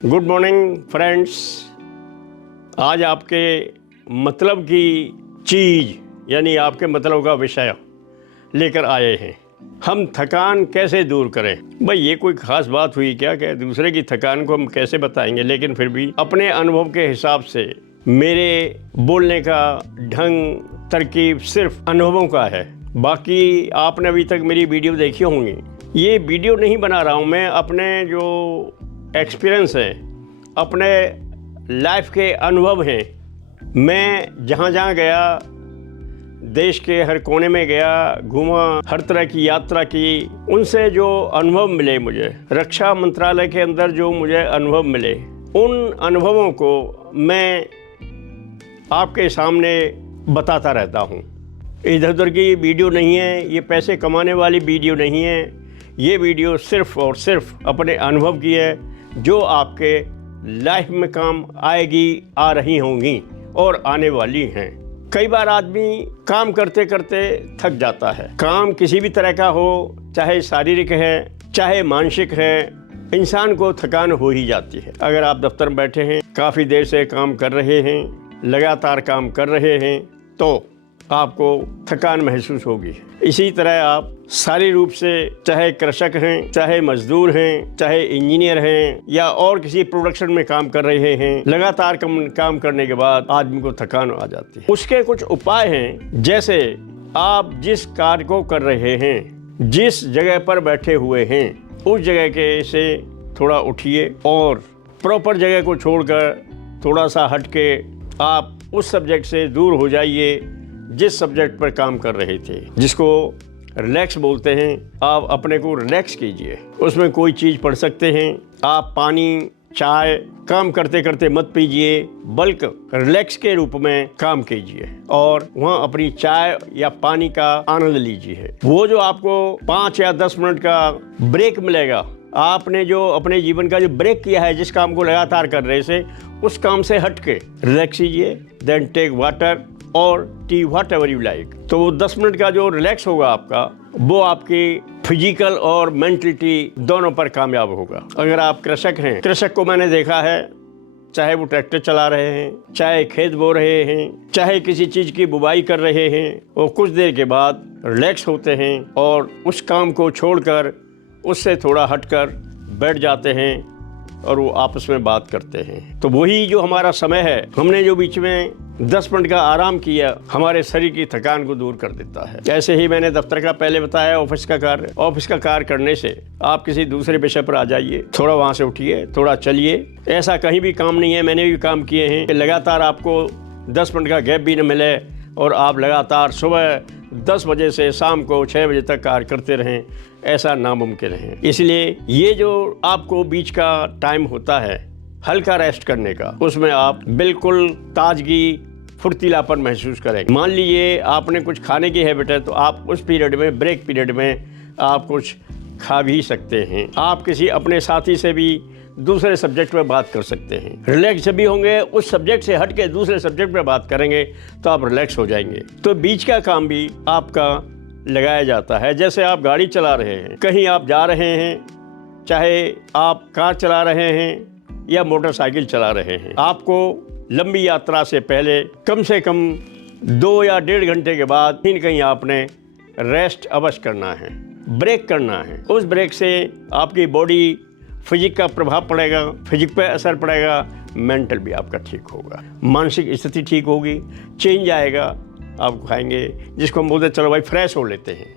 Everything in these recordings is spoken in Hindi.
Good morning friends. आज आपके मतलब की चीज़ यानी आपके मतलब का विषय लेकर आए हैं। हम थकान कैसे दूर करें। भाई ये कोई ख़ास बात हुई क्या दूसरे की थकान को हम कैसे बताएंगे, लेकिन फिर भी अपने अनुभव के हिसाब से मेरे बोलने का ढंग तरकीब सिर्फ अनुभवों का है। बाकी आपने अभी तक मेरी वीडियो देखी होंगी। ये वीडियो नहीं बना रहा हूँ मैं, अपने जो एक्सपीरियंस है, अपने लाइफ के अनुभव हैं। मैं जहाँ जहाँ गया, देश के हर कोने में गया, घूमा, हर तरह की यात्रा की, उनसे जो अनुभव मिले मुझे, रक्षा मंत्रालय के अंदर जो मुझे अनुभव मिले, उन अनुभवों को मैं आपके सामने बताता रहता हूँ। इधर उधर की वीडियो नहीं है, ये पैसे कमाने वाली वीडियो नहीं है। ये वीडियो सिर्फ़ और सिर्फ अपने अनुभव की है, जो आपके लाइफ में काम आएगी, आ रही होंगी और आने वाली हैं। कई बार आदमी काम करते करते थक जाता है। काम किसी भी तरह का हो, चाहे शारीरिक है चाहे मानसिक है, इंसान को थकान हो ही जाती है। अगर आप दफ्तर में बैठे हैं, काफ़ी देर से काम कर रहे हैं, लगातार काम कर रहे हैं, तो आपको थकान महसूस होगी। इसी तरह आप शारीरिक रूप से, चाहे कृषक हैं, चाहे मजदूर हैं, चाहे इंजीनियर हैं, या और किसी प्रोडक्शन में काम कर रहे हैं, लगातार काम करने के बाद आदमी को थकान आ जाती है। उसके कुछ उपाय हैं, जैसे आप जिस कार्य को कर रहे हैं, जिस जगह पर बैठे हुए हैं, उस जगह के से थोड़ा उठिए और प्रॉपर जगह को छोड़कर थोड़ा सा हट के आप उस सब्जेक्ट से दूर हो जाइए जिस सब्जेक्ट पर काम कर रहे थे, जिसको रिलैक्स बोलते हैं। आप अपने को रिलैक्स कीजिए। उसमें कोई चीज़ पढ़ सकते हैं। आप पानी, चाय काम करते करते मत पीजिए, बल्कि रिलैक्स के रूप में काम कीजिए और वहाँ अपनी चाय या पानी का आनंद लीजिए। वो जो आपको 5 या 10 मिनट का ब्रेक मिलेगा, आपने जो अपने जीवन का जो ब्रेक किया है, जिस काम को लगातार कर रहे से, उस काम से हट के रिलैक्स कीजिए। देन टेक वाटर और T, what ever you like. तो वो 10 मिनट का जो रिलैक्स होगा आपका, वो आपकी फिजिकल और मेंटलिटी दोनों पर कामयाब होगा। अगर आप कृषक हैं, कृषक को मैंने देखा है, चाहे वो ट्रैक्टर चला रहे हैं, चाहे खेत बो रहे हैं, चाहे किसी चीज़ की बुवाई कर रहे हैं, वो कुछ देर के बाद रिलैक्स होते हैं और उस काम को छोड़कर उससे थोड़ा हटकर बैठ जाते हैं और वो आपस में बात करते हैं। तो वही जो हमारा समय है, हमने जो बीच में 10 मिनट का आराम किया, हमारे शरीर की थकान को दूर कर देता है। ऐसे ही मैंने दफ्तर का पहले बताया, ऑफिस का कार्य करने से आप किसी दूसरे विषय पर आ जाइए, थोड़ा वहाँ से उठिए, थोड़ा चलिए। ऐसा कहीं भी काम नहीं है, मैंने भी काम किए हैं कि लगातार आपको 10 मिनट का गैप भी न मिले और आप लगातार सुबह 10 बजे से शाम को 6 बजे तक कार्य करते रहें, ऐसा नामुमकिन है। इसलिए ये जो आपको बीच का टाइम होता है हल्का रेस्ट करने का, उसमें आप बिल्कुल ताजगी, फुर्तीलापन महसूस करेंगे। मान लीजिए आपने कुछ खाने की हैबिट है, तो आप उस पीरियड में, ब्रेक पीरियड में आप कुछ खा भी सकते हैं। आप किसी अपने साथी से भी दूसरे सब्जेक्ट पर बात कर सकते हैं। रिलैक्स जब भी होंगे, उस सब्जेक्ट से हट के दूसरे सब्जेक्ट पर बात करेंगे तो आप रिलैक्स हो जाएंगे। तो बीच का काम भी आपका लगाया जाता है। जैसे आप गाड़ी चला रहे हैं, कहीं आप जा रहे हैं, चाहे आप कार चला रहे हैं या मोटरसाइकिल चला रहे हैं, आपको लंबी यात्रा से पहले कम से कम 2 या 1.5 घंटे के बाद कहीं आपने रेस्ट अवश्य करना है, ब्रेक करना है। उस ब्रेक से आपकी बॉडी, फिजिक का प्रभाव पड़ेगा, फिजिक पे असर पड़ेगा, मेंटल भी आपका ठीक होगा, मानसिक स्थिति ठीक होगी, चेंज आएगा। आप खाएंगे, जिसको हम बोलते चलो भाई फ्रेश हो लेते हैं।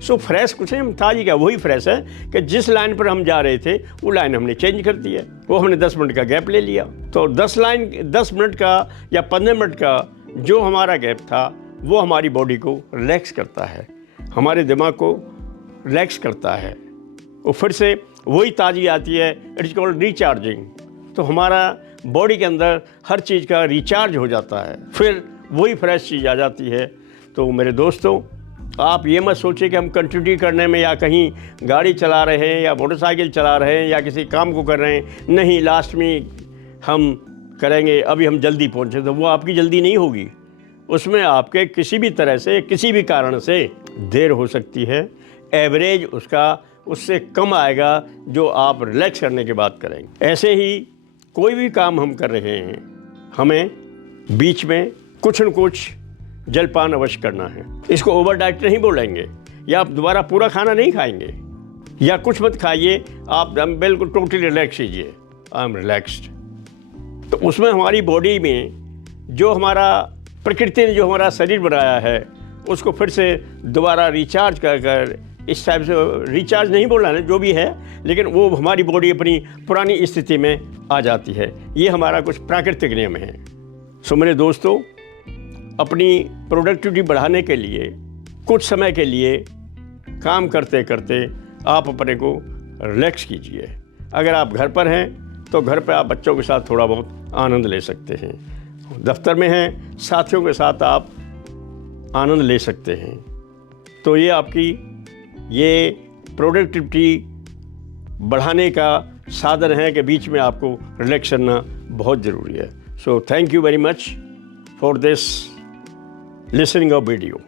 सो फ्रेश कुछ नहीं, हम ताजी का वही फ्रेश है कि जिस लाइन पर हम जा रहे थे वो लाइन हमने चेंज कर दी है, वो हमने 10 मिनट का गैप ले लिया। तो 10 मिनट का या 15 मिनट का जो हमारा गैप था, वो हमारी बॉडी को रिलैक्स करता है, हमारे दिमाग को रिलैक्स करता है, वो फिर से वही ताज़गी आती है। It is called recharging. तो हमारा बॉडी के अंदर हर चीज़ का रिचार्ज हो जाता है, फिर वही फ्रेश चीज़ आ जाती है। तो मेरे दोस्तों, आप ये मत सोचिए कि हम कंटिन्यू करने में, या कहीं गाड़ी चला रहे हैं या मोटरसाइकिल चला रहे हैं या किसी काम को कर रहे हैं, नहीं लास्ट में हम करेंगे, अभी हम जल्दी पहुँचे, तो वो आपकी जल्दी नहीं होगी। उसमें आपके किसी भी तरह से, किसी भी कारण से देर हो सकती है। एवरेज उसका उससे कम आएगा जो आप रिलैक्स करने की बात करेंगे। ऐसे ही कोई भी काम हम कर रहे हैं, हमें बीच में कुछ न कुछ जलपान अवश्य करना है। इसको ओवर डाइट नहीं बोलेंगे, या आप दोबारा पूरा खाना नहीं खाएंगे, या कुछ मत खाइए, आप बिल्कुल टोटली रिलैक्स कीजिए, आई एम रिलैक्स्ड। तो उसमें हमारी बॉडी में जो हमारा प्रकृति ने जो हमारा शरीर बनाया है उसको फिर से दोबारा रिचार्ज कर इस टाइप से, रिचार्ज नहीं बोलना है जो भी है, लेकिन वो हमारी बॉडी अपनी पुरानी स्थिति में आ जाती है। ये हमारा कुछ प्राकृतिक नियम है। सो मेरे दोस्तों, अपनी प्रोडक्टिविटी बढ़ाने के लिए कुछ समय के लिए काम करते करते आप अपने को रिलैक्स कीजिए। अगर आप घर पर हैं तो घर पर आप बच्चों के साथ थोड़ा बहुत आनंद ले सकते हैं, दफ्तर में हैं साथियों के साथ आप आनंद ले सकते हैं। तो ये आपकी ये प्रोडक्टिविटी बढ़ाने का साधन है कि बीच में आपको रिलैक्स करना बहुत ज़रूरी है। So thank you very much for this listening of video.